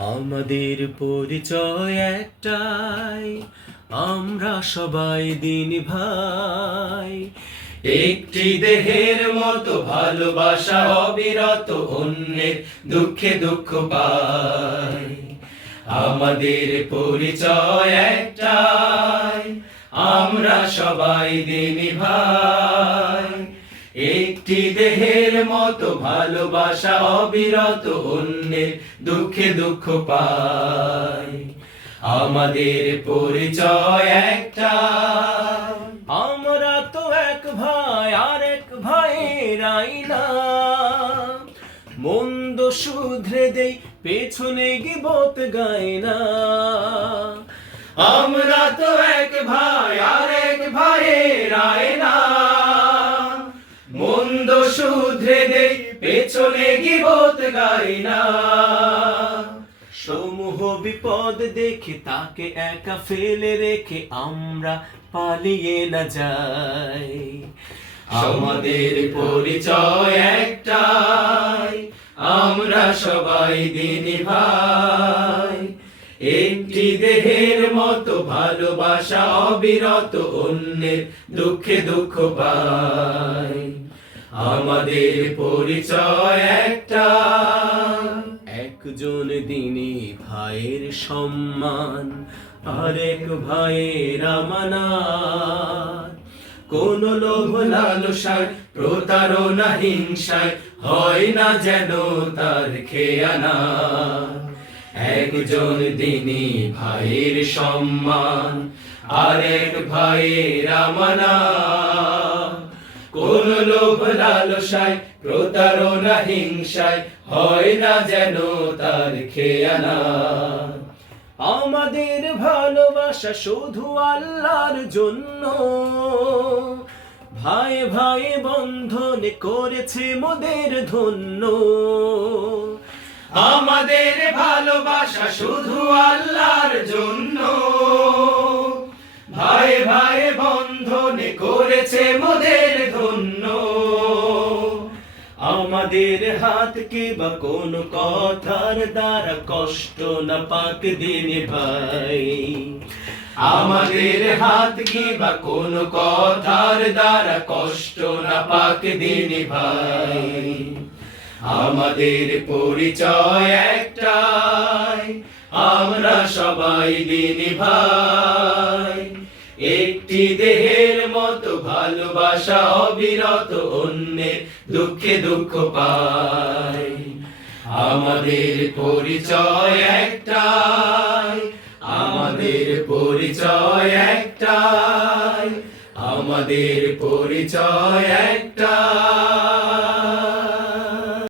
আমাদের পরিচয় একটাই, আমরা সবাই দিন ভাই। একটি দেহের মতো ভালোবাসা অবিরত, অন্যের দুঃখে দুঃখ পায় আমাদের পরিচয় একটাই, আমরা সবাই দিন ভাই। একটি দেহের মতো ভালোবাসা অবিরত অন্যের দুঃখে দুঃখ পাই আমাদের পরিচয় একটা। আমরা তো এক ভাই আর এক ভাইয়ের আইনা মন্দ শুধরে দেই, পেছনে গিবত গায় না আমরা তো এক ভাই আর এক ভাইয়ের আয়না। শুধরে দেই পেছনে গিবত গাই না সমূহ বিপদ দেখে তাকে একা ফেলে রেখে আমরা পালিয়ে না যাই। আমাদের পরিচয় একটাই আমরা সবাই দিন ভাই। একটি দেহের মতো ভালোবাসা অবিরত অন্যের দুঃখে দুঃখ পাই। আমাদের পরিচয় একটা। একজন দিনী ভাইয়ের সম্মান, আরেক ভাইয়ের আমানাত। কোন লোভ লালসায় প্রতারণা হিংসায় হয় না যেন তার খেয়ানা। একজন দিনী ভাইয়ের সম্মান, আরেক ভাইয়ের আমানা কোন লোভ লালসায় প্রতারণা হিংসায়, হয় না যেন তার খেয়ানা। আমাদের ভালোবাসা শুধু আল্লাহর জন্য। ভাই ভাই বন্ধন করেছে মোদের ধন্য। আমাদের ভালোবাসা শুধু আল্লাহর জন্য। আমাদের হাত কি বা কোন কথার দ্বারা কষ্ট না পাক দিনে ভাই? আমাদের হাত কি বা কোন কথার দ্বারা কষ্ট না পাক দিনে ভাই? আমাদের পরিচয় একটাই, আমরা সবাই দিন ভাই। একটি মতো ভালোবাসা অবিরত অন্যের দুঃখে দুঃখ পায়। আমাদের পরিচয় একটাই, আমাদের পরিচয় একটাই, আমাদের পরিচয় একটাই।